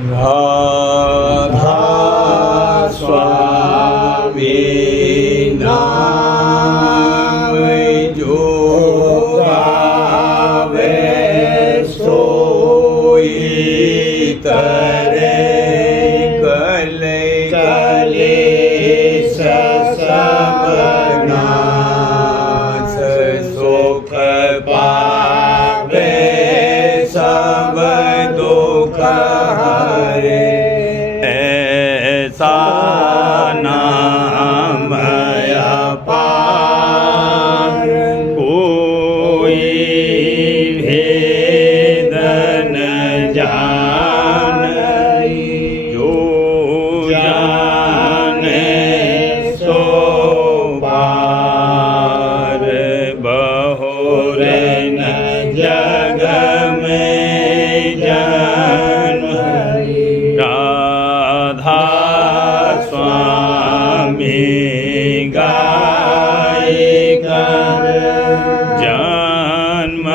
राधा स्वामी नाम जो गावे सोई तरे कले कलेश सब नाश सुख पावे सब दुख हरे ऐसा नाम अपार कोई भेद न जाने जो जाने सो पार बहुर न जग में जन्म राधा स्वामी गाय कर जन्म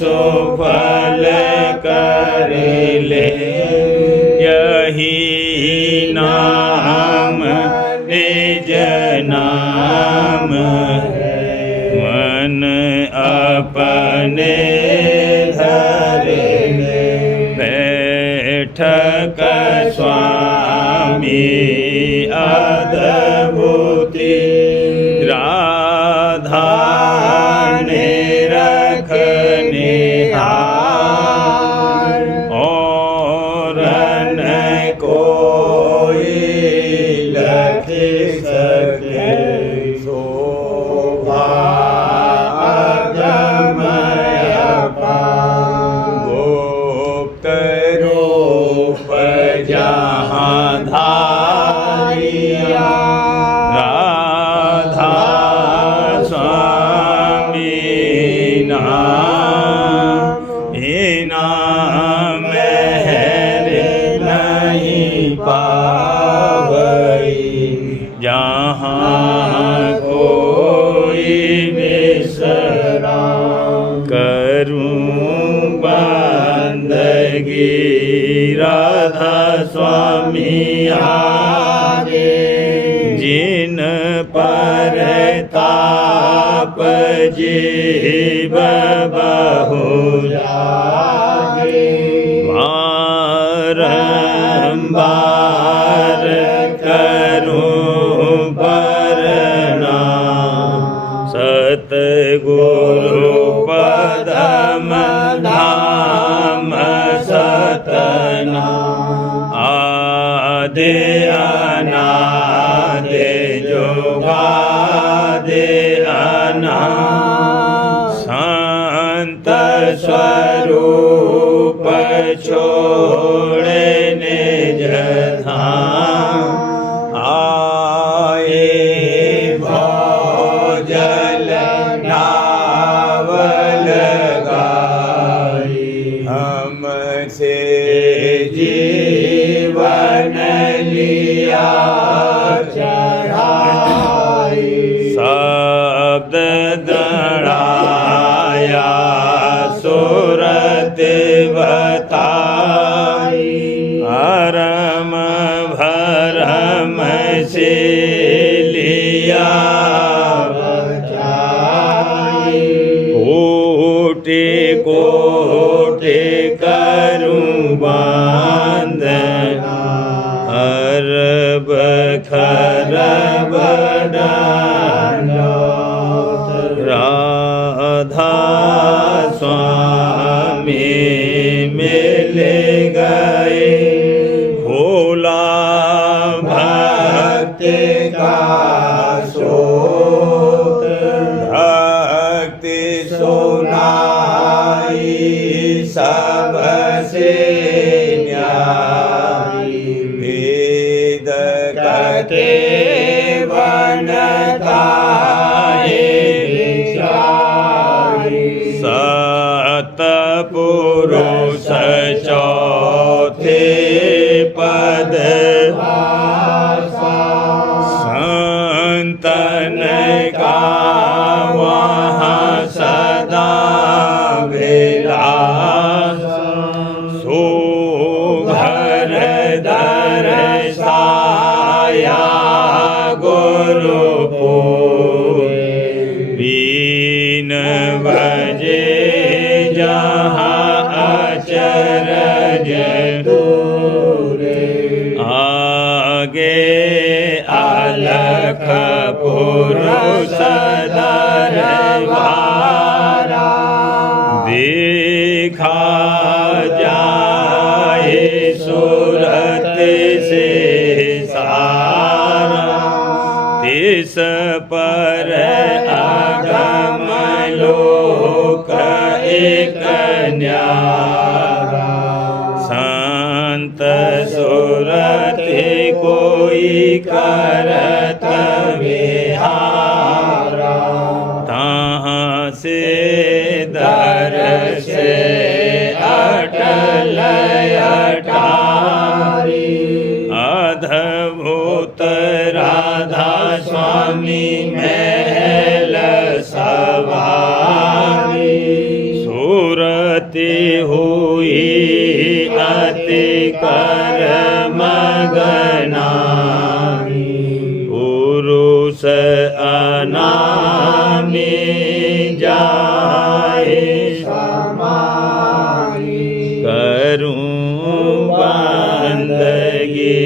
सुफल कर ले यही नाम निज नाम मन अपने धरे बैठक स्वामी अद्भुति राधा ने रखने हार और न कोई लख सके शोभा अगमय गुप्त रूप जहाँ धारिया राधा स्वामी नाम इनाम है नहीं पावई जहाँ कोई बिसरा करूं बंदगी राधा स्वामी आगे जिन पर ताप जीव बहु जागे बारंबार करूं प्रणाम सतगुरु पदम धाम सतना आदि अनादि जुगादि अनादि संत स्वरूप छोड़े निज धाम आए भोजल नावल गाई हमसे जीवन लिया चढ़ाई शब्द दड़ाया सुरत बताई हरम भरम से लिया बचाई कोटि कोटि करूं वंदना अरब खरब दंडोत राधा स्वामी मिल गए भोला भक्ति का सोत भक्ति सुनाई सबसे न्यारी वेद कथे वन सत पुरुष चौथे आगे अलख पुरुष दरबारा देखा जाए सूरत से सारा तिस पर आगम लोक एक न्यारा संत सुरत कोई करत विहारा तहाँ से दर्श अटल अटारी अद्भुत राधा स्वामी महल सवारी सूरति हुई अति कर मगनामी पुरुष अनामी जाए करूं बंदगी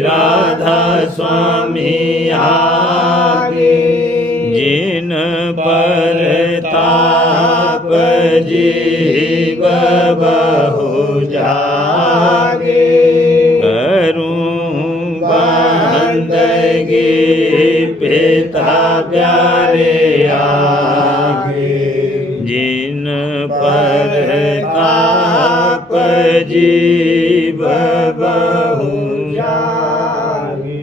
राधा स्वामी आगे जिन पर ताप जीव बहु जागे करूं बंदगी पिता प्यारे आगे जिन पर ताप जीव बहु जागे।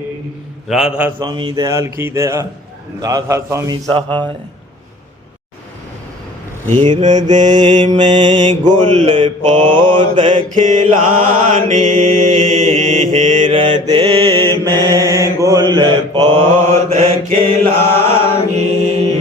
राधा स्वामी दयाल की दया, राधा स्वामी सहाय। हृदय में गुल पौध खिलाने, हृदय में गुल पौध खिलाने,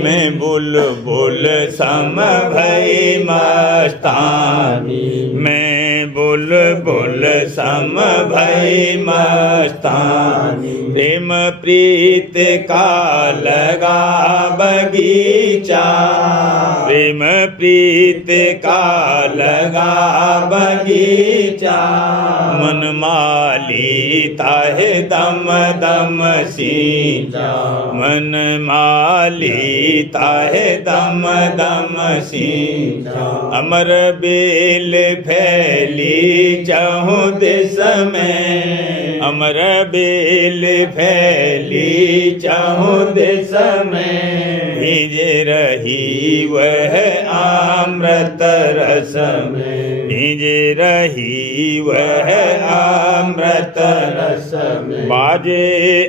मैं बुलबुल सम भई मस्तानी, मैं बुलबुल सम भई मस्तानी। प्रेम प्रीत का लगा बगीचा, प्रेम प्रीत का लगा बगीचा, मन माली ताहे दम दम सींचा, मन माली ताहे दम दम सींचा। अमर बेल फैली चहु दिस में, अमर बेल फैली चहु दिस में, भीजे रही वह अमृत रस में, भीजे रही वह अमृत रस में। बाजे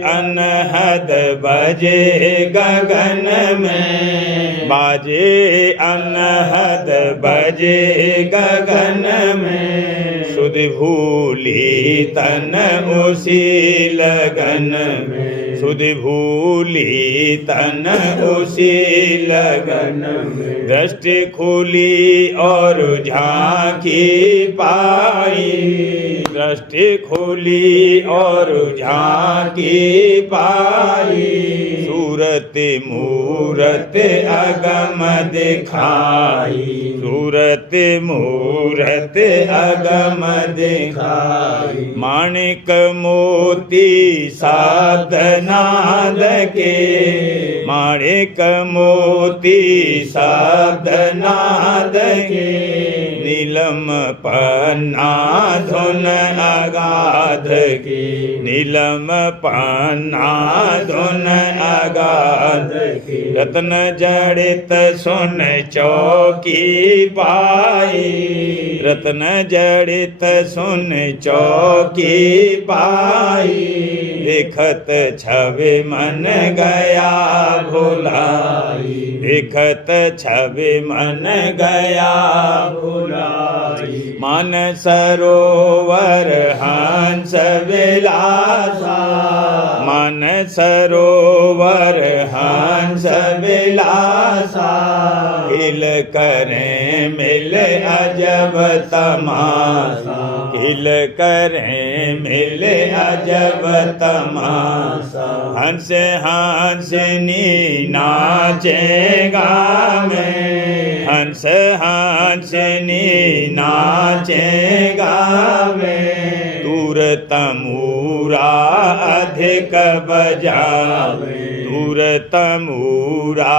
अनहद बजे गगन में, बाजे अनहद बजे गगन में, सुध भूली तन उसी लगन में, सुध भूली तन उसी लगन में। दृष्टि खुली और झांकी पाई, दृष्टि खुली और झांकी पाई, सूरत मूरत अगम दिखाई, सूरत मूरत अगम दिखाई। माणिक मोती साधनाद के, माणिक मोती साधनाद के, नीलम पन्ना धुन अगाध के, नीलम पन्ना धुन अगाध के। रत्न जड़ित सुन चौकी पाई, रत्न जड़ित सुन चौकी पाई, देखत छवि मन गया भुलाई, देखत छवि मन गया भुलाई। मन सरोवर हंस विलासा, मन सरोवर हंस विलासा, हिल करें मिल अजब तमाशा, हिल करें मिल अजब तमाशा। हंस हंसनी नाचेगा में, हंस हंसनी नाचेगा तमूरा अधिक बजावे, दूर तमूरा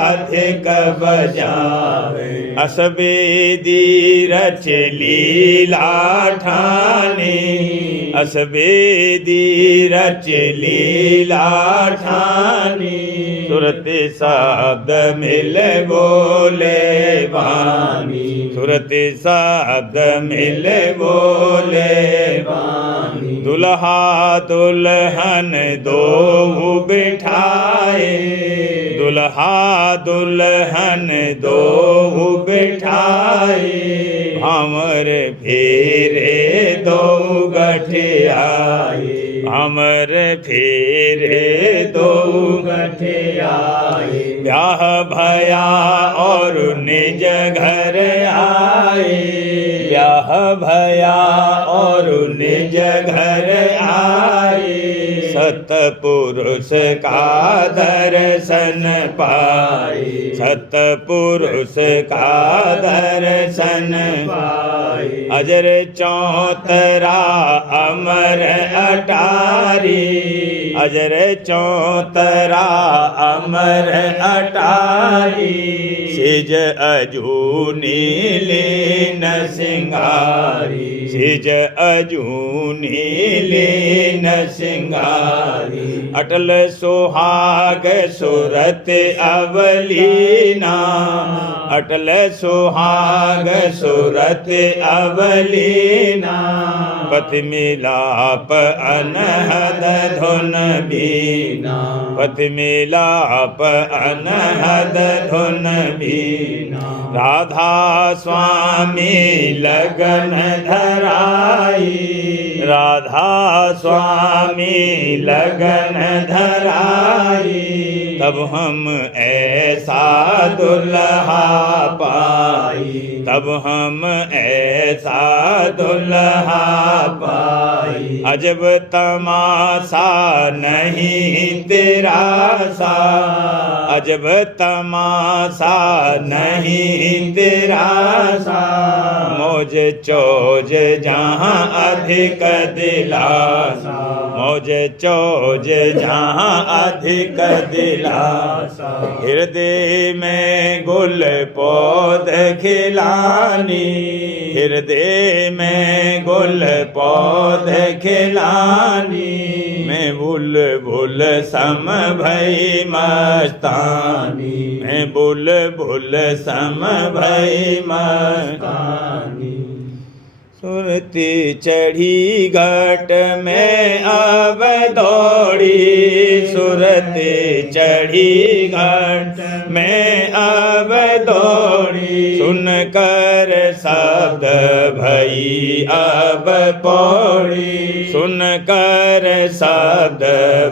अधिक बजावे। असबेदी रच लीला ठानी, असबेदी रच लीला ठानी। सुरत शब्द मिल बोले वाणी, सुरत शब्द मिल बोले वाणी। दुल्हा दुल्हन दो बिठाए, दुल्हा दुल्हन दो बिठाए। भंवर फेरे दो गठियाए, भंवर फेरे दो गठियाए। ब्याह भया और निज घर आए, ब्याह भया और निज घर आए। सतपुरुष का दर्शन पाए, सतपुरुष का दर्शन पाए। अजर चौतरा अमर अटारी, अजर चौतरा अमर अटारी। सिज अजूनी लीन सिंगारी, सिज अजूनी लीन सिंगारी। अटल सुहाग सुरत अवलीना, अटल सुहाग सुरत अवलीना। पति मिलाप अनहद धुन बीना, पति मिलाप अनहद धुन बीना। राधा स्वामी लगन धराई, राधा स्वामी लगन धराई। तब हम ऐसा दुल्हा पाई, तब हम ऐसा दुल्हा पाई। अजब तमाशा नहीं तेरा सा, अजब तमाशा नहीं तेरा सा। मौज चौज जहाँ अधिक दिलासा, मौज चौज जहाँ अधिक दिलासा। हृदय में गुल पौध खिलानी, हृदय में गुल पौध खिलानी। मैं बुलबुल सम भई मस्तानी, मैं बुलबुल सम भई मस्तानी। सुरती चढ़ी घाट में अब दौड़ी, सुरती चढ़ी घाट में अब दौड़ी। सुनकर शब्द भई अब पौड़ी, सुनकर शब्द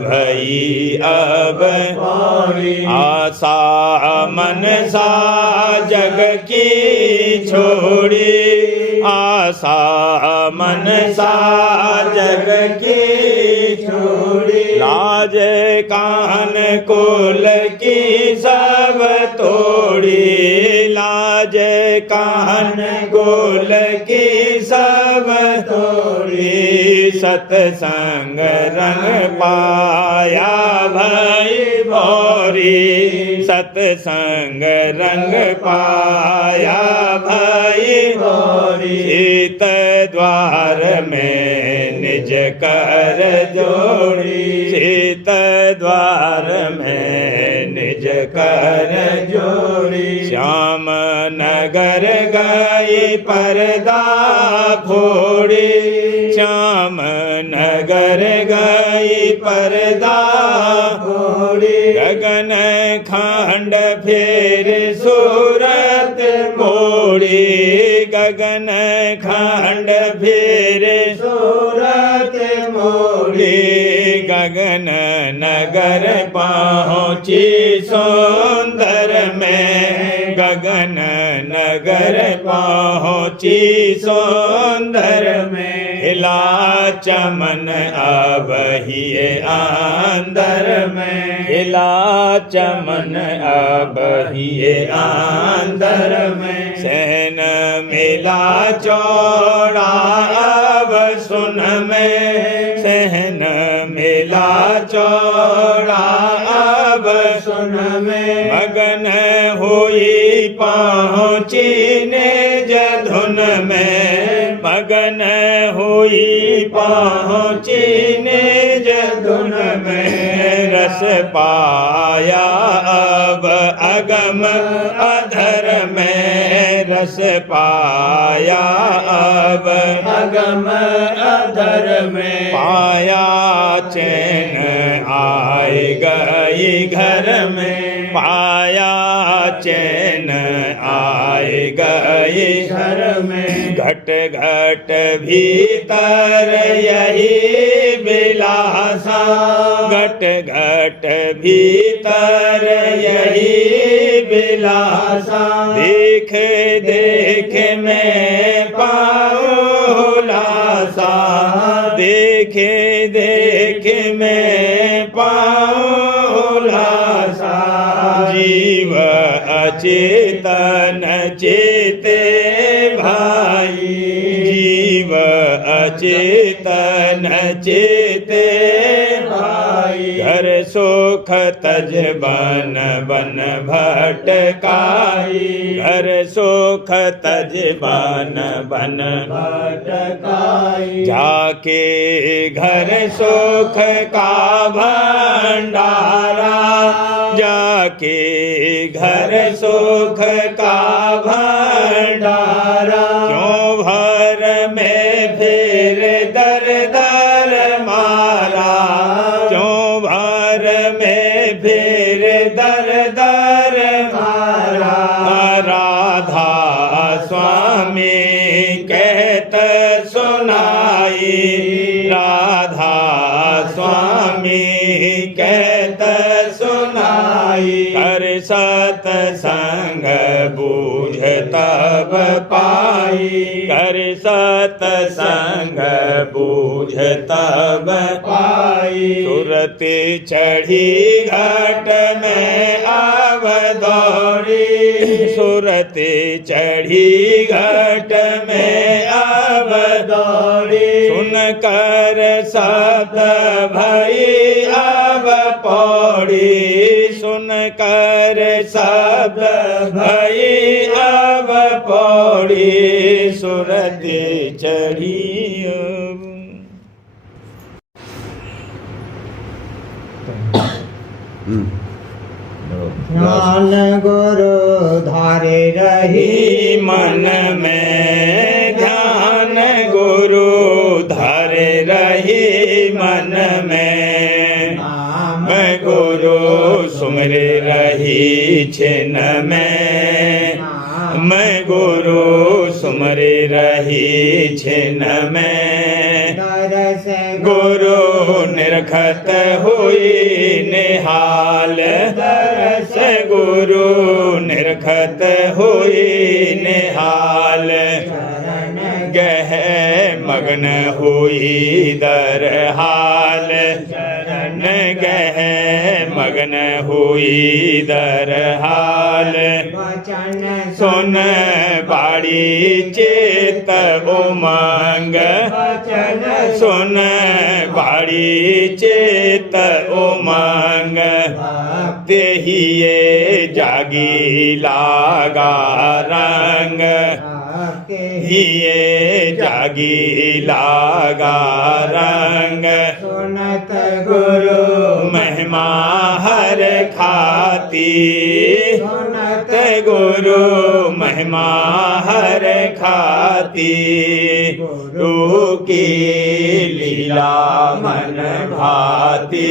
भई अब पौड़ी। आशा मनसा जग की छोड़ी, आशा मनसा जग की छोड़ी। लाज कान कुल की सब तोड़ी, लाज कान कुल की सब तोड़ी। सतसंग रंग पाया भई भौरी, सतसंग रंग पाया भई भौरी। शीत द्वार में निज कर जोड़ी, शीत द्वार में निज कर जोड़ी। श्याम नगर गई पर्दा फोड़ी, श्याम नगर गई पर्दा फोड़ी। गगन खंड फिर सूरत मोड़ी, गगन खंड फिर सूरत मोड़ी। गगन नगर पहुँची सुंदर में, गगन नगर पहुँची सुंदर में। हिला चमन अब ही अंदर में, हिला चमन अब ही अंदर में। सहन मिला चौड़ा अब सुन में सहन मिला चौड़ा अब सुन में मगन हुई पहुँची निज धुन में मगन हुई पहुँची निज धुन में रस पाया अब अगम अधर में रस पाया अब अगम अधर में पाया चैन आए गई घर में पाया चैन आए गई घर में घट घट भीतर यही बिलासा घट घट भीतर यही बिलासा देख देख में पाऊँ लासा देख देख में पाऊँ लासा जीव अचेतन चेते भाई जीव अचेतन चेते भाई घर सुख तज बन बन भटकाई घर सुख तज बन बन भटकाई जाके घर सुख का भंडारा जाके घर सुख का भंडारा क्यों भर में फिर दर दर मारा क्यों भर में फिर दर दर मारा राधा स्वामी कहत सुनाई राधा स्वामी कहत सुनाई कर सतसंग बूझ तब पाई कर सतसंग बूझ तब पाई सुरति चढ़ी घट में अब दौड़ी सुरति चढ़ी घट में अब दौड़ी सुन कर शब्द भई अब पौड़ी सुन कर शब्द भई अब पौड़ी सुरति चढ़ी अब ज्ञान गुरु धारे रही मन में ध्यान गुरु धरे रही मन में नाम गुरु सुमरे रही छिन में मैं गुरु सुमरे रही छिन में दरस गुरु निरखत हुई निहाल दरस गुरु निरखत हुई निहाल चरण गह मगन हुई दर हाल चरण गह मगन हुई दर हाल वचन सुन बाड़ी चेत उमंग वचन सुन बाड़ी चेत उमंग देहिए जागी लागा रंग हिए जागी लागा रंग सुनत गुरु महिमा हर खाती सुनत गुरु महिमा हर खाती गुरु की लीला मन भाती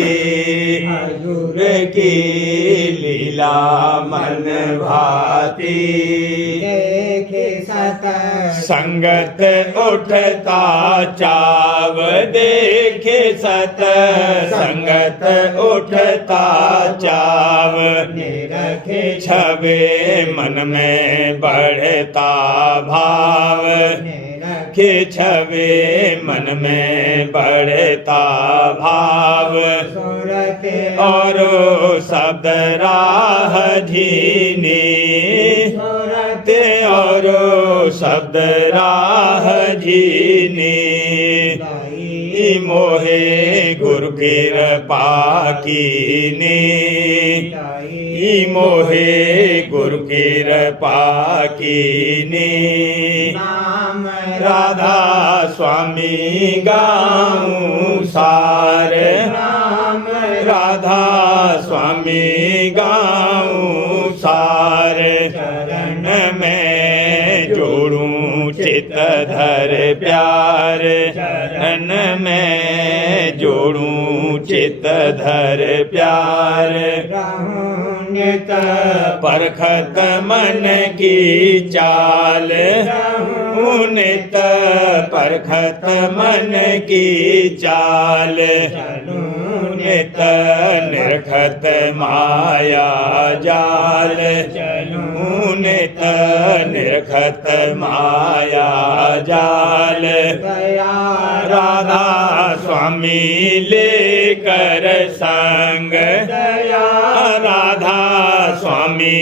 गुरु की लीला मन भाती देखे सत संगत उठता चाव देखे सत संगत उठता चाव निरखे छबे मन में बढ़ता भाव के छबे मन में बढ़ता भाव सुरत और शब्द राह धीनी सुरत और शब्द राह जीनी मोहे गुरु कृपा कीनी मोहे गुरु कृपा कीनी नाम राधा स्वामी गाऊं सार नाम राधा स्वामी गाऊं सार चरण में जोड़ूं चित धर प्यार चरण में जोड़ूं चित धर प्यार रहूं नित परखत मन की चाल नित परखत मन की चाल चलूं नित निरखत माया जाल चलूं नित निरखत माया जाल गया राधा स्वामी लेकर संग दया राधा स्वामी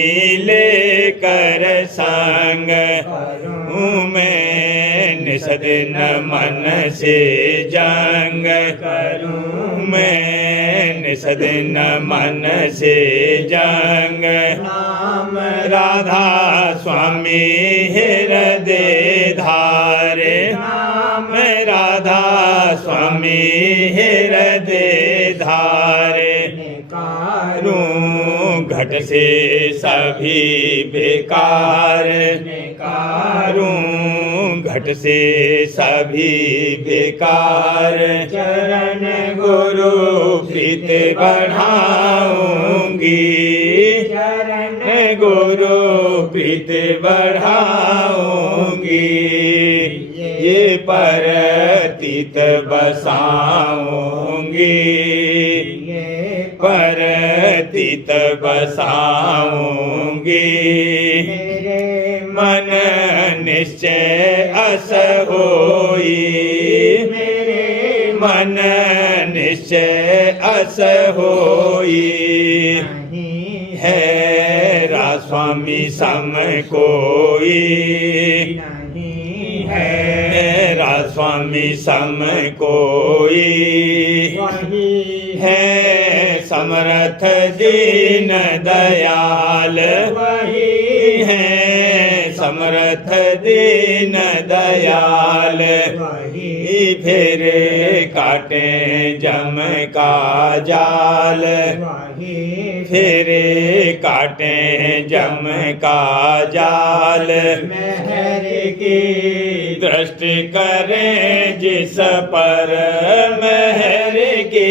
लेकर संग करूं मैं निस दिन मन से जंग करूं मैं निस दिन मन से जंग नाम राधा स्वामी हृदय धारे नाम राधा स्वामी हृदय धारे निकारूं घट से सभी बेकार निकारूं घट से सभी बेकार चरण गुरु प्रीत बढ़ाऊंगी चरण गुरु प्रीत बढ़ाऊंगी ये परतीत बसाऊंगी परतीत बसाऊंगी मेरे मन निश्चय अस होई मेरे मन निश्चय अस होई नहीं है रा स्वामी सम कोई नहीं है रा स्वामी सम कोई वही है समर्थ दीन दयाल वही है समर्थ दीन दयाल वही फिर काटे जम का जाल वही फिर काटे जम का जाल मेहर की दृष्टि करें जिस पर मेहर की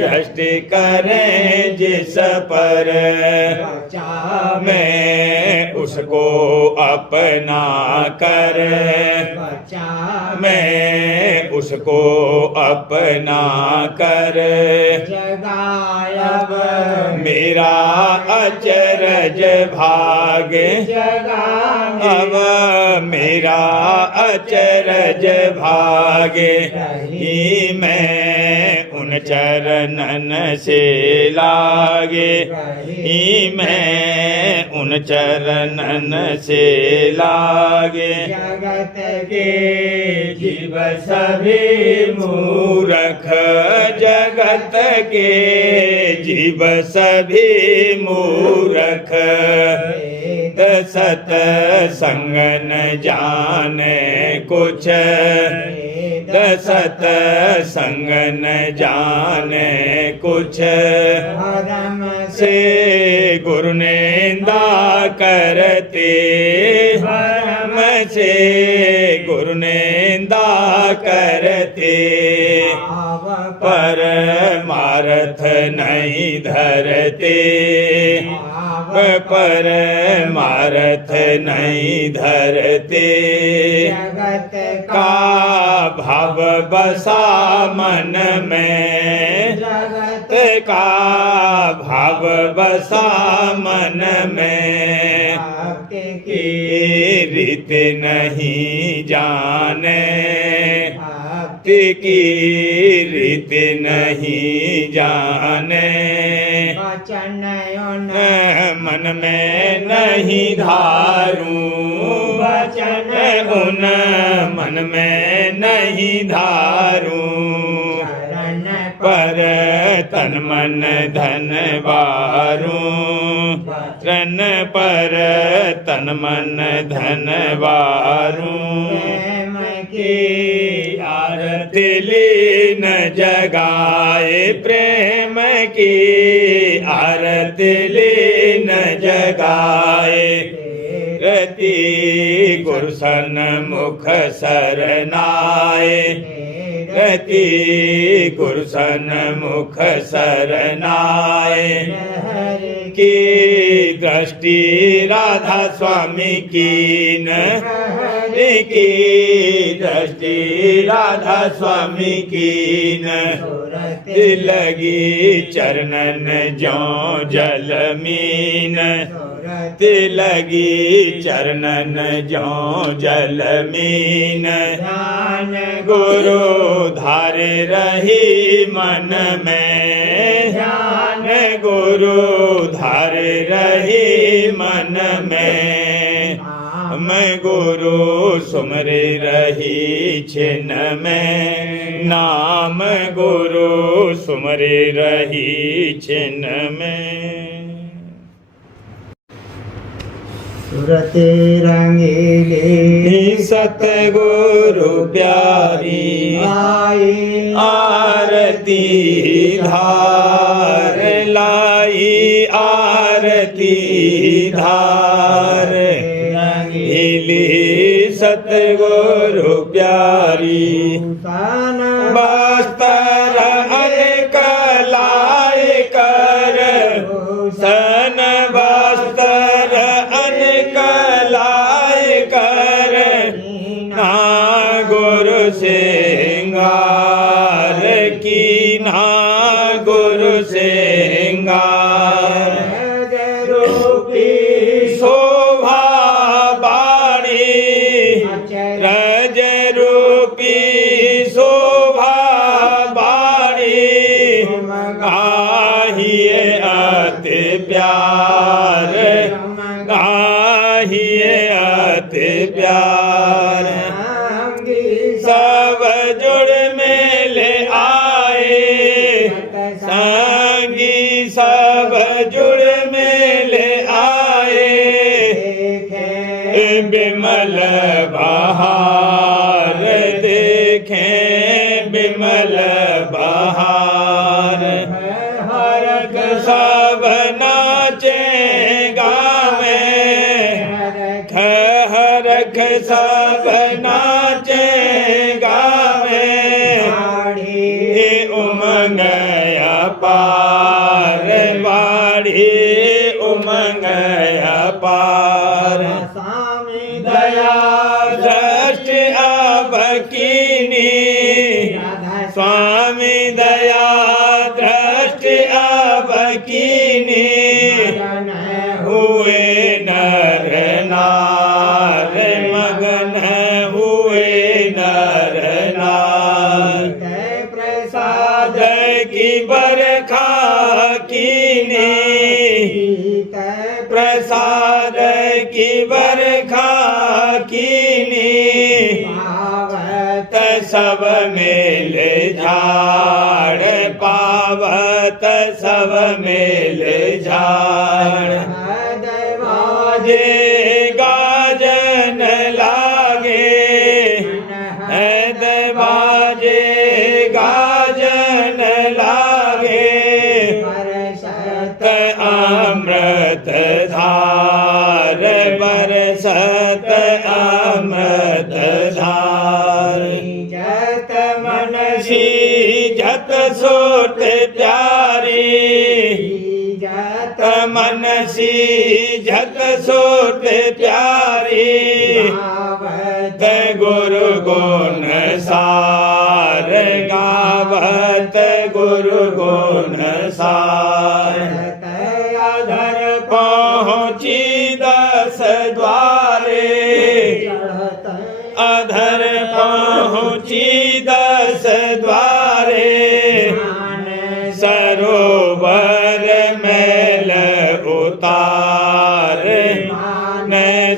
दृष्टि करें जिस पर बचा मैं उसको अपना कर बचा मैं उसको अपना कर जगायब मेरा अचरज भाग जगा अब मेरा अचरज भाग ही मैं उन चरणन से लागे ही मैं उन चरणन से लागे जगत के जीव सभी मूरख जगत के जीव सभी मूरख सत संग न जाने कुछ सत संग न जाने कुछ धर्म से गुरु निंदा करते धर्म से गुरु निंदा करते भाव पर मारथ नहीं धरते पर मारथ नहीं धरते जगत का भाव बसा मन में जगत का भाव बसा मन में भक्ति की रीत नहीं जाने भक्ति की रीत नहीं जाने वचन मन में नहीं धारूं वचन पुन मन में नहीं धारूं शरण पर तन मन धन वारूं रन पर तन मन धन वारूं प्रेम की आरती लीन जगाए प्रेम की आरती लीन जगाए रति गुरु सन्मुख सरनाए रति गुरु सन्मुख सरनाए की दृष्टि राधा स्वामी कीन की दृष्टि राधा स्वामी कीन लगी चरणन ज्यों जलमीन लगी चरणन ज्यों जलमीन ध्यान गुरु धारे रही मन में ध्यान गुरु धारे रही मन में मैं गुरु सुमरे रही छिन में नाम गुरु सुमरे रही छिन में सुरते रंगीली सतगुरु प्यारी आई आरती धार लाई आरती धार रंगीली सतगुरु प्यारी सन बस्तर अनेक लाए कर सन बस्तर अनेक लाए कर ना गुरु सिंगार की ना गुरु सिंगार रूपी शोभा बाणी रज रूपी शोभा बाणी गाहिए अति प्यार गाहिए अति प्यार सब जुड़ मेले आए संगी सब जुड़ मेले आए बिमल बहार देखें बिमल बहार हरक सब नाचे गावे हरक सब नाचे गावे उमंग अपार बाढ़ी उमंग अपार स्वामी दया दृष्टि अब कीनी स्वामी दया दृष्टि अब कीनी हुए नर नार मगन हुए नर नार प्रसाद की बरखा कीनी प्रसाद की बरखा कीनी पावत सब मेल झाड़ पावत सब मेल झाड़ बाजे गाजन लागे बाजे गाजन लागे अमृत धार बरसत अमृत धार जत मन जत सोत प्यारी जत मन जत सोत प्यारी गुरु गुण सार गावत गुरु गुण सार अधर पहुँची 10 द्वारे अधर पहुँची 10 द्वारे सरोवर मैल उतार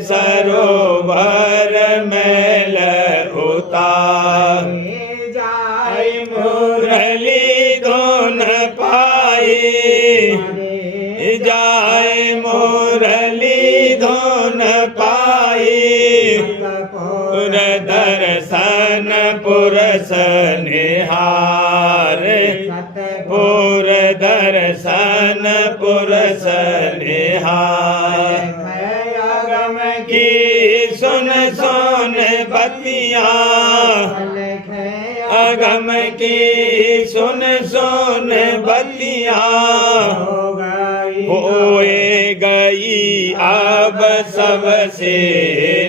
सरोवर में मुरली धुन पाई जाए मुरली धुन पाई पुर दर्शन पुरस निहार पुर दर्शन पुरस निहार अगम की सुन सुन बतिया अगम की सुन सुन बतिया होए गई अब सबसे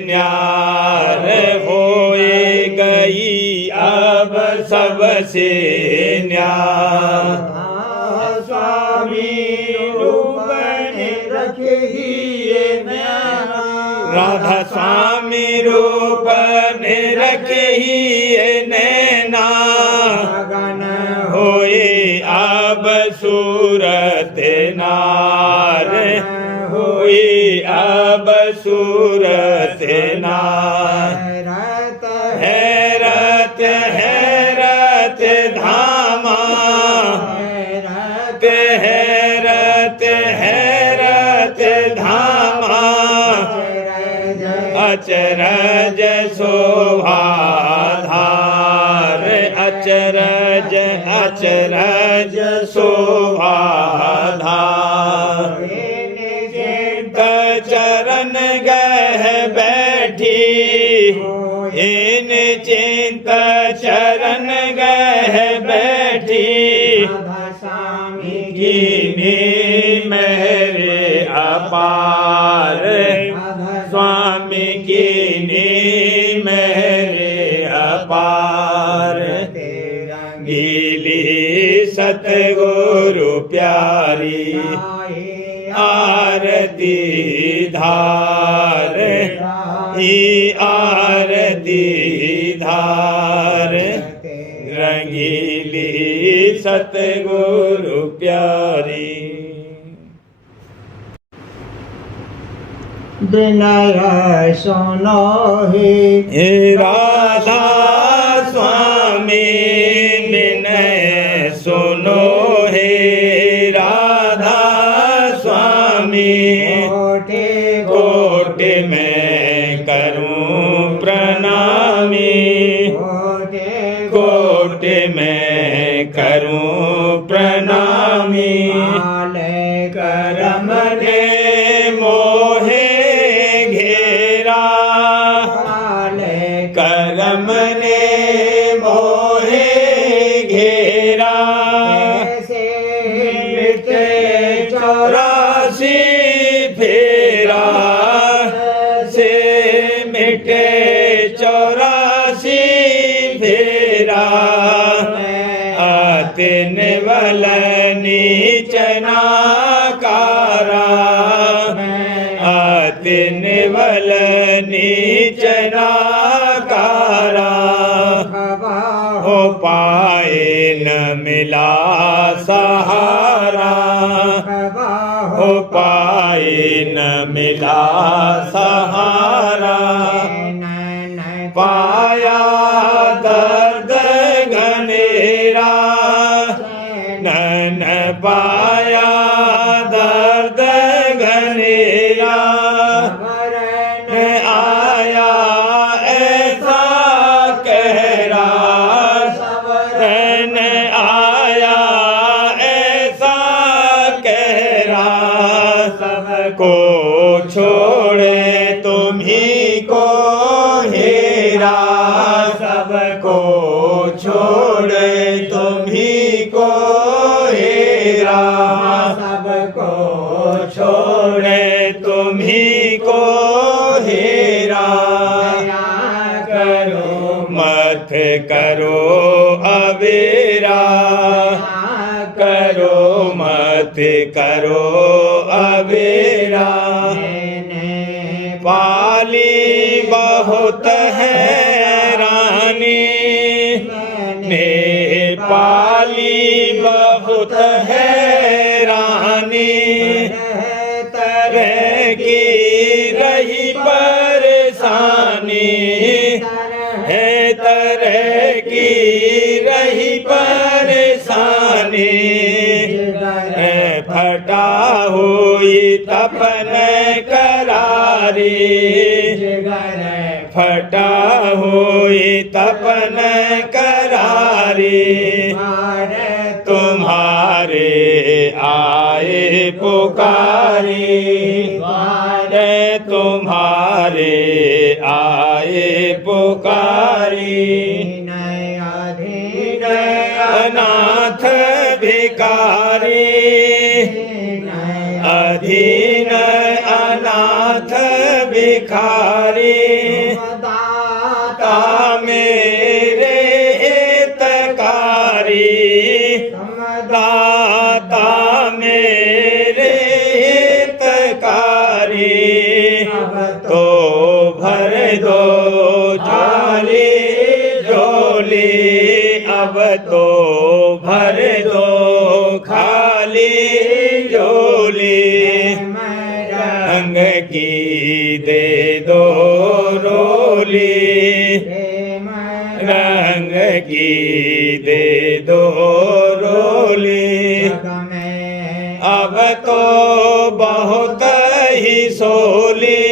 न्यार होए गई अब सबसे न्यार स्वामी रूप ने रखी राधा स्वामी रूप ने रखी नैना होए अब सूरत नार होए अब सूरत नार हैरत हैरत धामा हैरत हैरत धामा अचरज शोभा धार अचरज अचरज शोभा धार चरण गह बैठी इन चिंत चरण गह बैठी कीनी मेरे अपार स्वामी कीनी मेरे अपार गीली सतगुरु प्यारी आरती धार ही आरती धार रंगीली सतगुरु प्यारी विनय सुनो ही राधा स्वामी विनय सुनो हे राधा स्वामी कोट में करूं प्रणामी कोट में करूं प्रणामी करम ने मोहे घेरा करम ने मोहे घेरा मिटे 84 फेरा से मिटे 84 फेरा अतिन वलनी चनाकारा अतिन वलनी चनाकारा हो पाए न मिला सहारा हो पाए न मिला सहारा पाया दर्द घनेरा नन पाया दर्द घनेरा आया ऐसा कहरा रन आया ऐसा कहरा सबको छोड़े तुम्ही को हेरा सबको छोड़े तुम्ही को हेरा सबको छोड़े तुम्ही को हेरा करो मत करो अवेरा करो मत करो अवेरा पाली बहुत है रानी ने पाली बहुत है रानी तरह की रही परेशानी है तरह की रही परेशानी तुम्हारे आए पुकारी, तुम्हारे आए पुकारी। अनाथ भिकारी, अधीन अनाथ भिखारी, दाता मेरे हितकारी, दाता मेरे हितकारी। तो भर दो झोली झोली, अब तो भर दो खाली झोली। रंग की दे दो रोली, रंग की दे दो रोली। अब तो बहुत ही सोली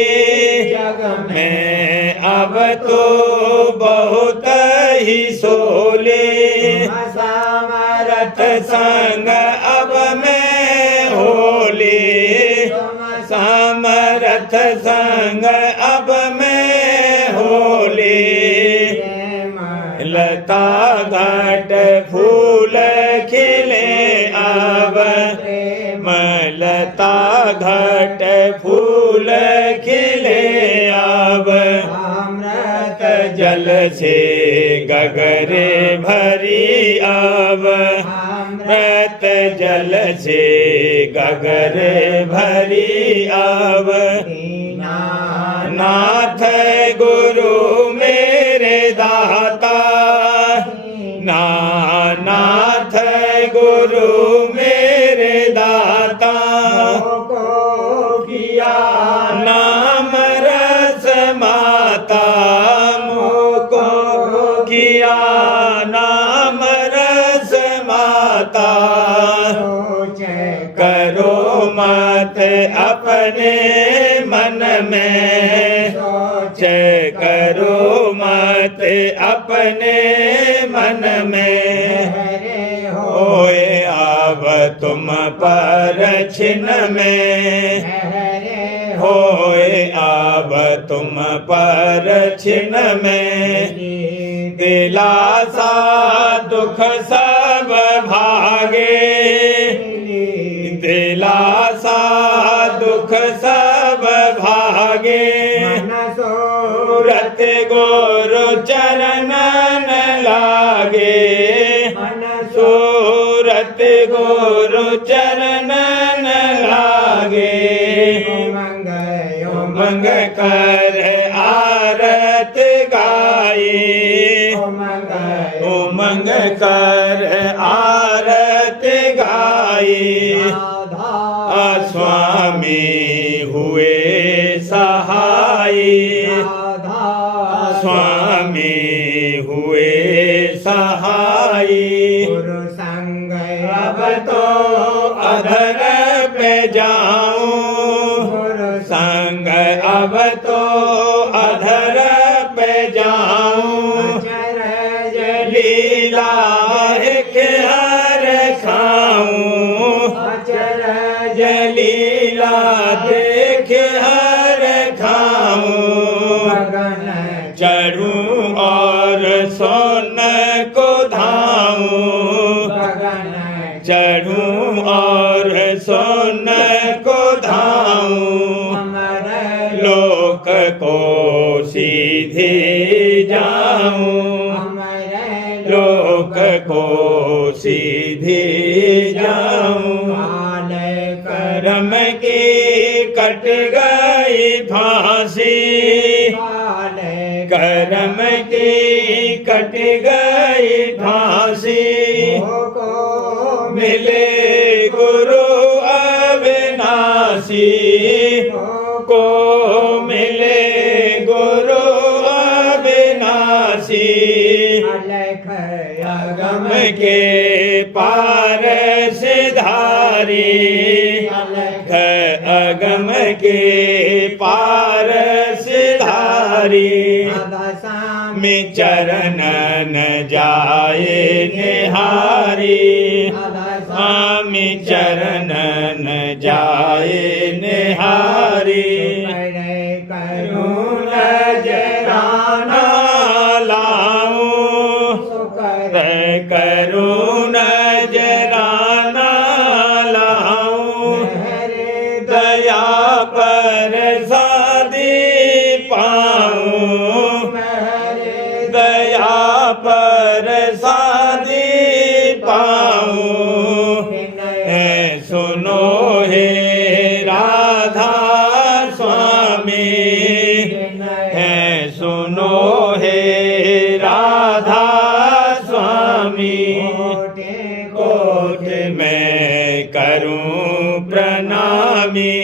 मैं, अब तो बहुत ही सोली। समरथ संग अब मैं होली, समरथ संग अब मैं होली। लता घाट फूल खिले अब, लता घाट फूल खिले अब। अमृत जल से गगरे भरी अब, अमृत जल से गगरे भरी अब। नाथ गुरु मेरे दाता, नाथ गुरु मेरे दाता। किया नाम रस माता, मोको किया नाम रस माता। करो मत अपने मन में, सोच करो मत अपने मन में। होए अब तुम पर छिन में, होए अब तुम पर छिन में। दिलासा दुख सब भागे, दिलासा दुख सब भागे। सूरत गुरु चरणन लागे, सूरत गुरु चरणन लागे। उमंग कर आरत गाए, उमंग कर आरत गाए। स्वामी हुए सहाय, स्वामी हुए सहाय। गुरु संग अब तो अधर पे जाऊं, गुरु संग अब तो अधर पे जाऊं। लीला एक हर खाऊं, लीला देख हर खाऊं। चढ़ूं और सोन को धाऊं, चढ़ूं और सोन को धाऊं। लोक को सीधे जाऊं, लोक को सीधे जाऊं। कर्म की कट गई फांसी, कर्म की कट गई फांसी। मिले गुरु अविनाशी, को मिले गुरु अविनाशी। अगम के पार सिधारी, अगम के पार सिधारी। चरणन जाए निहारी स्वामी चरणन जाए निहारी करुण जराना लाऊं करुण जराना लाऊं दया पर सादी पाऊं दया पर सादी पाऊं सुनो हे राधा स्वामी सुनो हे राधा स्वामी कोट में करूं प्रणामी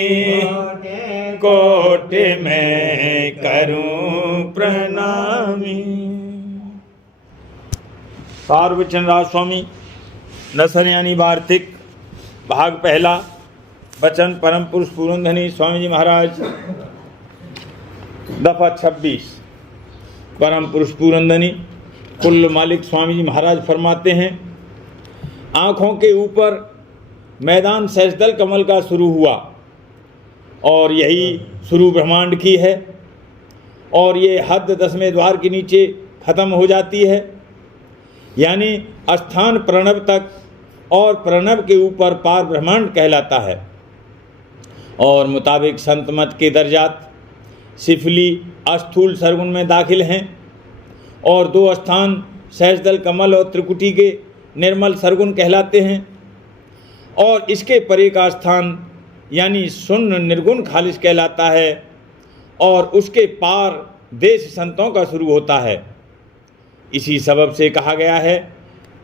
कोट में करूं प्रणामी। सारवचन राज स्वामी नसर यानी वार्तिक भाग पहला वचन परम पुरुष पूरनधनी स्वामी जी महाराज दफा 26। परम पुरुष पूरनधनी कुल मालिक स्वामी जी महाराज फरमाते हैं, आँखों के ऊपर मैदान सहस्त्रदल कमल का शुरू हुआ और यही शुरू ब्रह्मांड की है और ये हद 10वें द्वार के नीचे ख़त्म हो जाती है, यानी स्थान प्रणव तक और प्रणव के ऊपर पार ब्रह्मांड कहलाता है। और मुताबिक संत मत के दर्जात सिफली अस्थूल सरगुण में दाखिल हैं और 2 स्थान सहस्त्रदल कमल और त्रिकुटी के निर्मल सरगुण कहलाते हैं और इसके परे का स्थान यानी शून्य निर्गुण खालिश कहलाता है और उसके पार देश संतों का शुरू होता है। इसी सबब से कहा गया है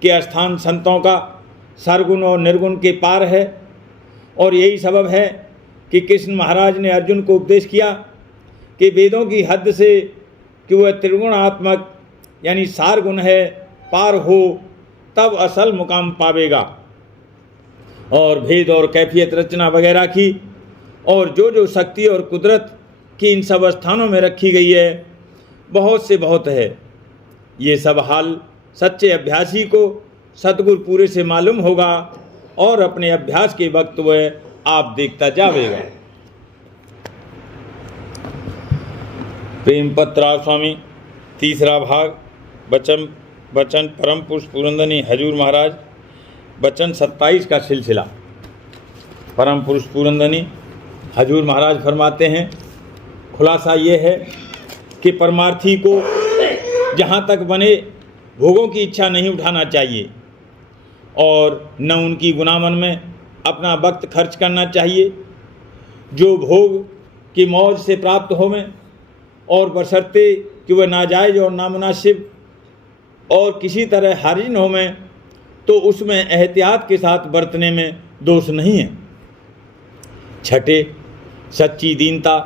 कि स्थान संतों का सरगुण और निर्गुण के पार है और यही सबब है कि कृष्ण महाराज ने अर्जुन को उपदेश किया कि वेदों की हद से कि वह त्रिगुणात्मक यानी सार गुण है पार हो तब असल मुकाम पावेगा। और भेद और कैफियत रचना वगैरह की और जो शक्ति और कुदरत की इन सब स्थानों में रखी गई है बहुत से बहुत है। ये सब हाल सच्चे अभ्यासी को सतगुरु पूरे से मालूम होगा और अपने अभ्यास के वक्त वह आप देखता जावेगा। प्रेम पत्रा स्वामी तीसरा भाग वचन परम पुरुष पूरनधनी हजूर महाराज वचन 27 का सिलसिला। परम पुरुष पूरनधनी हजूर महाराज फरमाते हैं, खुलासा ये है कि परमार्थी को जहाँ तक बने भोगों की इच्छा नहीं उठाना चाहिए और न उनकी गुनामन में अपना वक्त खर्च करना चाहिए। जो भोग की मौज से प्राप्त होवें और बशर्ते कि वह नाजायज़ और नामुनासिब और किसी तरह हारिज न होवें तो उसमें एहतियात के साथ बरतने में दोष नहीं है। छठे, सच्ची दीनता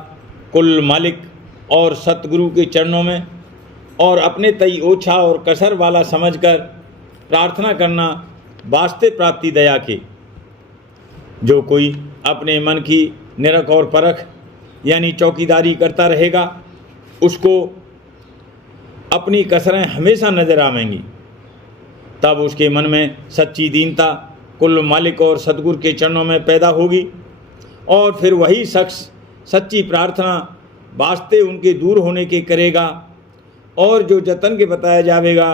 कुल मालिक और सतगुरु के चरणों में और अपने तई ओछा और कसर वाला समझकर प्रार्थना करना वास्ते प्राप्ति दया के। जो कोई अपने मन की निरख और परख यानी चौकीदारी करता रहेगा उसको अपनी कसरें हमेशा नजर आवेंगी। तब उसके मन में सच्ची दीनता कुल मालिक और सतगुरु के चरणों में पैदा होगी और फिर वही शख्स सच्ची प्रार्थना वास्ते उनके दूर होने के करेगा और जो जतन के बताया जावेगा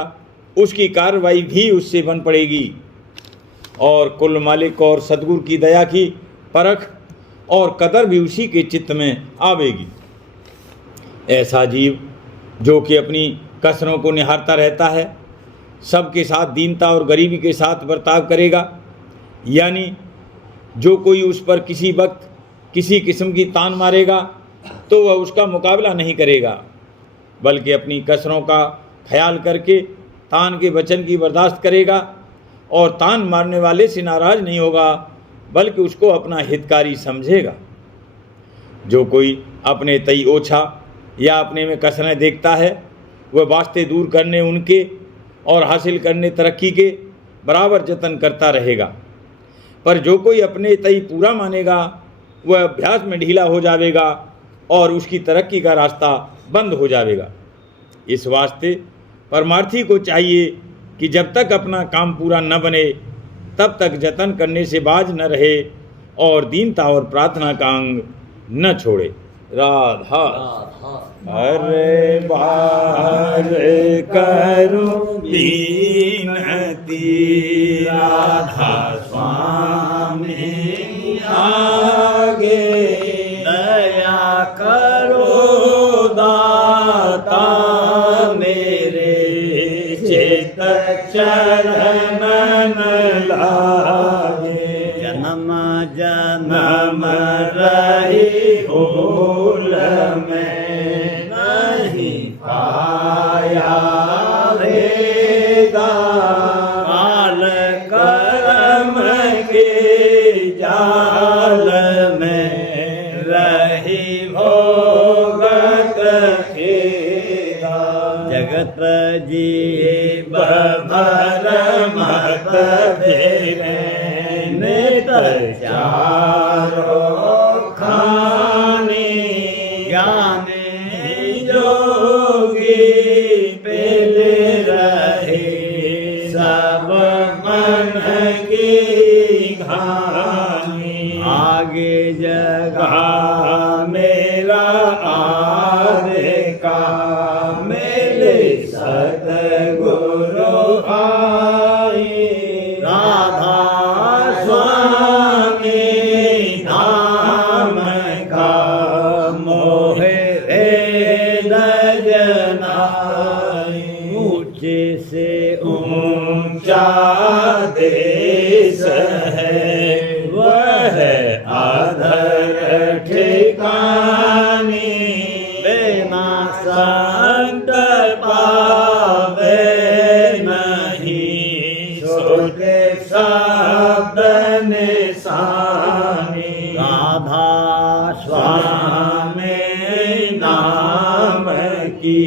उसकी कार्रवाई भी उससे बन पड़ेगी और कुल मालिक और सतगुरु की दया की परख और कदर भी उसी के चित्त में आवेगी। ऐसा जीव जो कि अपनी कसरों को निहारता रहता है सबके साथ दीनता और गरीबी के साथ बर्ताव करेगा, यानी जो कोई उस पर किसी वक्त किसी किस्म की तान मारेगा तो वह उसका मुकाबला नहीं करेगा बल्कि अपनी कसरों का ख्याल करके तान के वचन की बर्दाश्त करेगा और तान मारने वाले से नाराज नहीं होगा बल्कि उसको अपना हितकारी समझेगा। जो कोई अपने तई ओछा या अपने में कसरें देखता है वह वास्ते दूर करने उनके और हासिल करने तरक्की के बराबर जतन करता रहेगा, पर जो कोई अपने तई पूरा मानेगा वह अभ्यास में ढीला हो जाएगा और उसकी तरक्की का रास्ता बंद हो जाएगा। इस वास्ते परमार्थी को चाहिए कि जब तक अपना काम पूरा न बने तब तक जतन करने से बाज न रहे और दीनता और प्रार्थना का अंग न छोड़े। राधा। अरे बार करो दीनती राधा स्वामी आगे, दया करो दाता मेरे चित चरण लागे। जन्म जन्म रही भूल में नहीं पाया वेदा, काल कर्म के जाल में रही भोगत खेदा। जगत जीव भर मत फेरे नित चारो खानी, ज्ञानी जोगी पेले रहे सब मन की घानी। आगे जगा मेरा आगे का मेरे सतगुरु आई। राधा स्वामी नाम का मोहे वेद जनाई। ऊंचे से ऊंचा देश है वह आधर ठिकानी, बिना संत पावे नहीं सोते शब्द निशानी। राधा स्वामी नाम की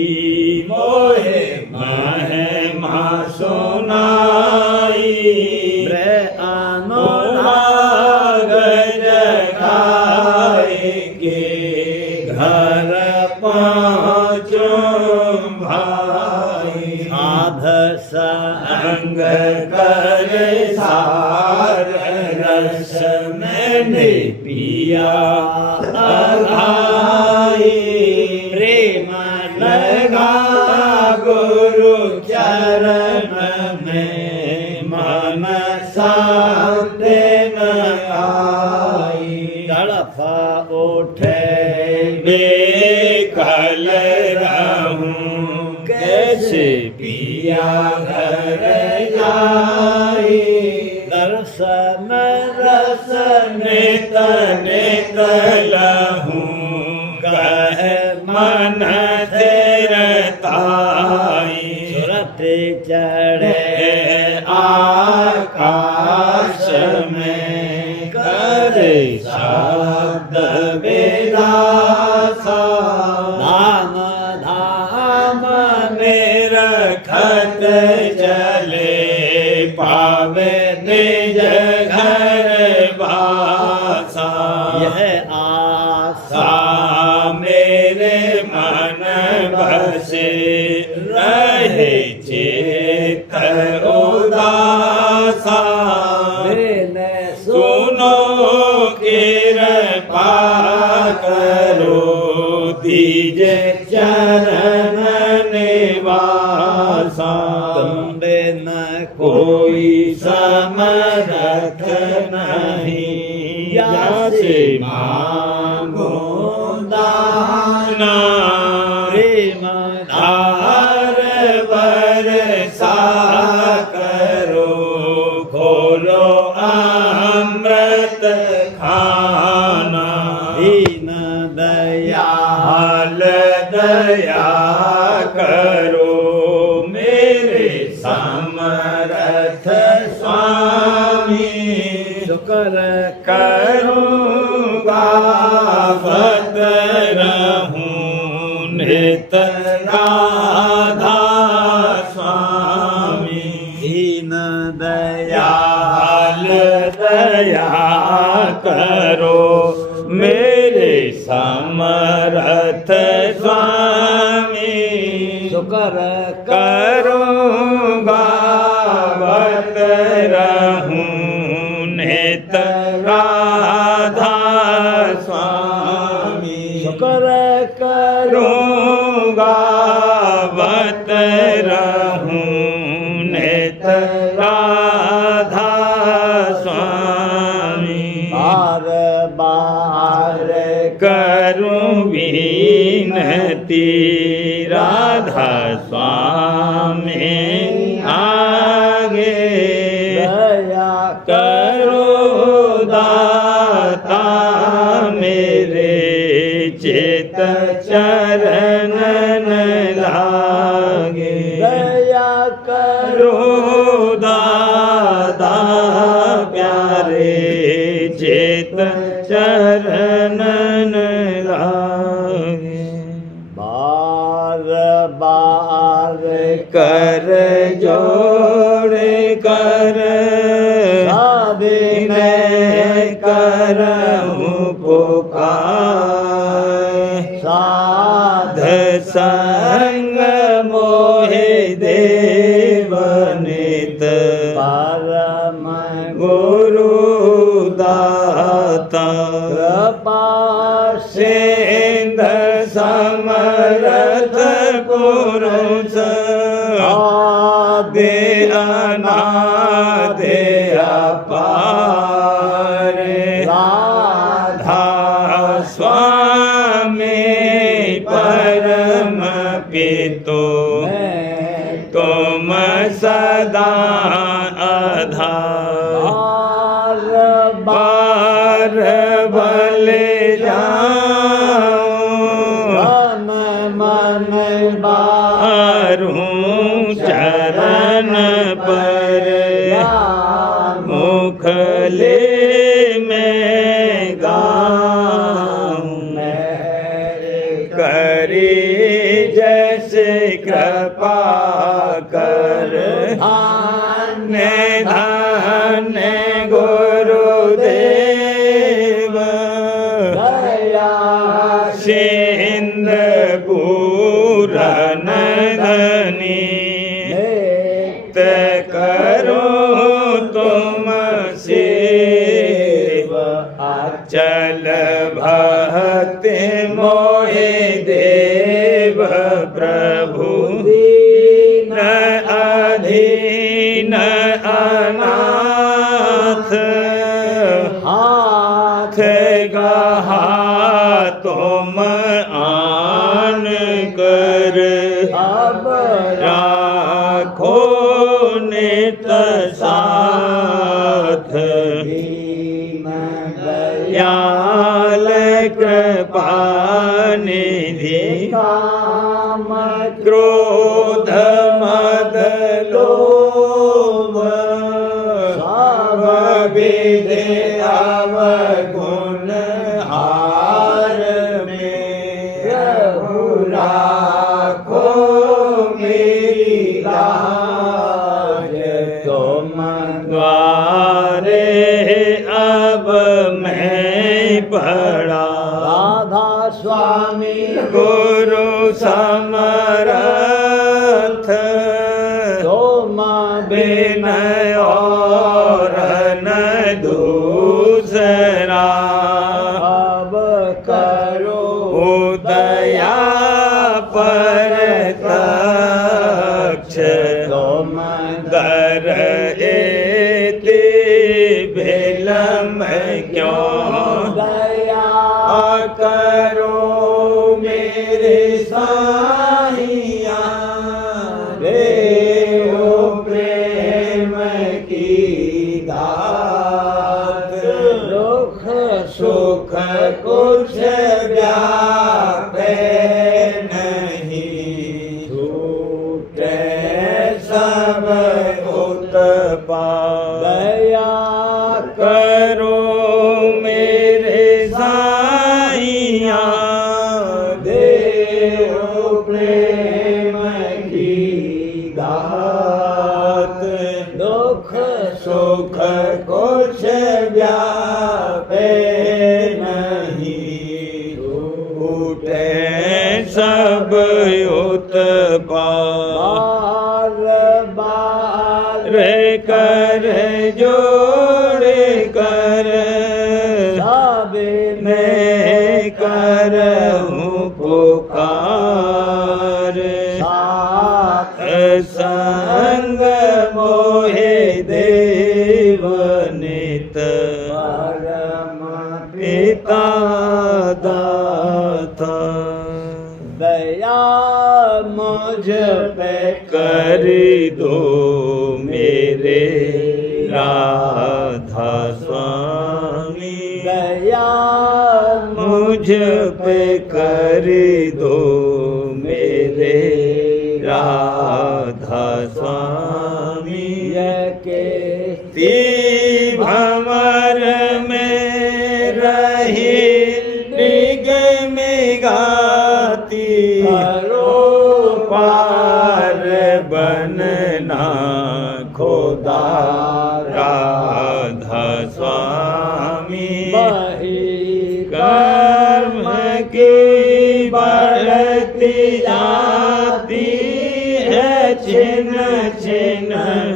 मोहे महिमा सुनाई। अनुराग जगाए के घर पहुँचो भाई। साध संग कर सार रस मैंने पिया अघाई। प्रेम लगा गुरु चरण में मन शांति न आई। तड़प उठे बेकल रहूं कैसे पिया घर जाई। दर्शन रसन नित नित लहूं कह मन धीरताई। सुरत चढ़े आकाश में करे शब्द विलासा। धाम धाम में रखत चले पावे निज घर वासा। यह आशा मेरे मन बसे रहे चित उदासा। सुनो कृपा करो दीजे चरण निवासा। तुम बिन कोई समरथ नहीं यासे मांगो दाना। प्रेम धार बरसा करो खोलो अमृत खाना। दीन दयाल दया करो मेरे समर्थ स्वामी। शुक्र करूँगा बत रहूं नित राधा स्वामी। दीन दयाल दया करो मेरे समर्थ स्वामी। शुक्र करूँगा बत रहूं नित राधा स्वामी शुक्र करूँगा बत रहूं नित राधा स्वामी बार बार करूं विनती राधा स्वामी आगे दया करो दाता मेरे चित चरणन लागे दया करो दाता प्यारे चित चरणन लागे बार बार कर जोड़ कर विनय करऊं पुकार साध संग मोहे देव नित परम गुरु दाता कृपा सेंध समरथ पुरुष आदि अनादि अपार राधा स्वामी परम पितो तुम सदा आधार बार भले जाऊं मन बारूं चरण पर मुखले में गाऊं करी जैसे कृपा कर धन्य धन्य गुरुदेव सिंध पूरन धनी करो तुम सेव चल भक्ति मोहे देव प्रभु दीन अधीन अनाथ हाथ गहा तुम आन कर अब राखो नित साथ दयाल कृपा निधि काम क्रोध मद लोभ सब विधि अवगुण हार में प्रभु राखो मेरी लाज तुम द्वारे अब मैं पड़ा राधा स्वामी गुरु समरथ तुम विनय और न दूसरा अब करो उदया पर तक्ष तुम दर एति विलम्ब क्यों दया करो मेरे साहिया देव प्रेम की दात दुख सुख कुछ व्यापे नहीं छूटे सब उत्पाद दया करो मेरे साईया देव प्रेम की दात दुख सुख कुछ व्यापे नहीं छूटे सब उत्पाद कर जोड़ कर साबिने करहूँ पुकार। साथ संग मोहे देव नित परम पिता दाता। दया मुझ पे कर दो मेरे राधा स्वामी। दया मुझ पे कर दो मेरे राधा स्वामी। के भंवर में रही मृग मिगाती करो पार बनना खोदा राधा स्वामी। बही कर्म की बढ़ती जाती है छिन छिन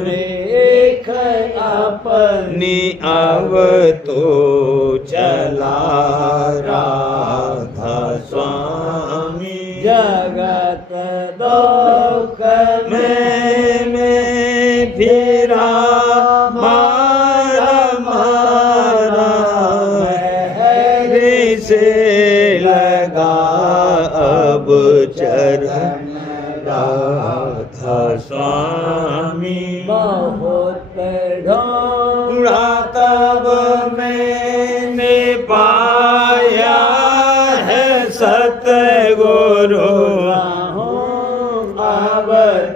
देख अपनी नी अब तो चला राधा स्वामी। जगत दुख मैं फिरा मारा मारा हरि से लगा अब चरण राधा स्वामी। बहुत ढूंढा तब मैंने पाया है सतगुरु अब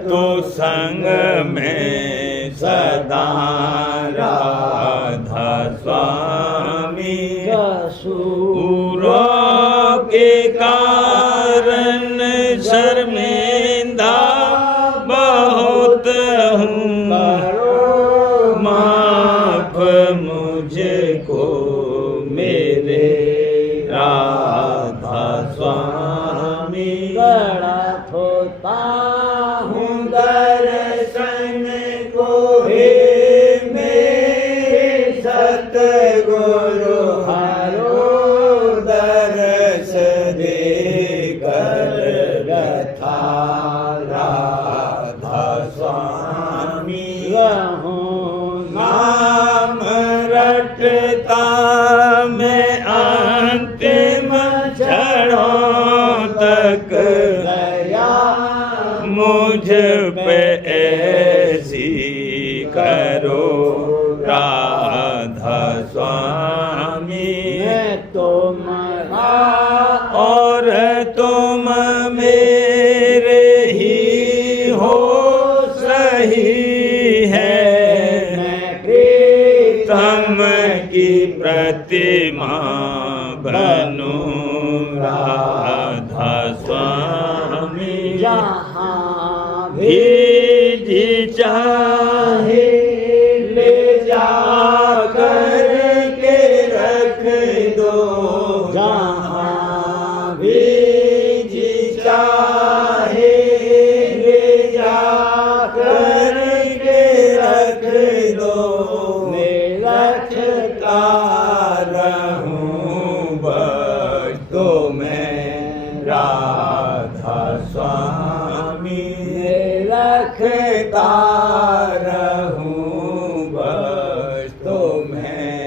तो संग में सदा राधा स्वामी। सूरों के कारण शर्मिंदा बहुत हूँ। माफ मुझको मेरे राधा स्वामी। बड़ा होता हूँ दर्शन को हे मेरे सतगुरु हारो दरस दे कर गथा राधा स्वामी। नाम रटता मैं अंतिम क्षणों तक दया मुझ पे ऐसी करो राधा स्वामी। मैं तुम्हारा और तुम मेरे ही हो सही है। मैं प्रीतम तम की प्रतिमा बनूं राधा स्वामी। जहाँ भी भी चाहे ले जा कर के रख दो। जहाँ भी जी चाहे ले जा कर के रख दो। रखता रहूं बस तो मैं राधा स्वामी। रखता रहूं बस तो मैं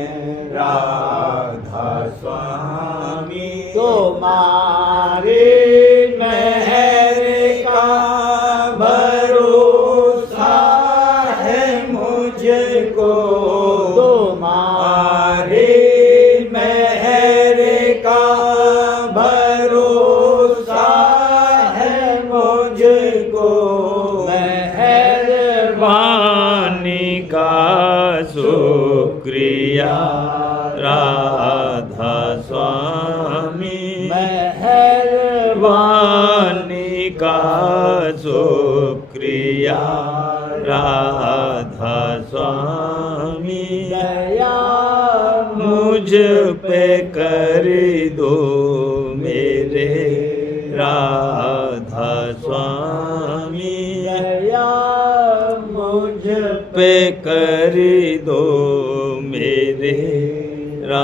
राधा स्वामी। तुम्हारी मेहर का भरोसा है मुझको। तुम्हारी मेहर का भरोसा है मुझको। मेहरबानी का शुक्रिया राधा स्वामी। मेहरबानी का शुक्रिया राधा स्वामी। दया मुझ पे कर दो मेरे राधा स्वामी। दया मुझ पे कर तेरा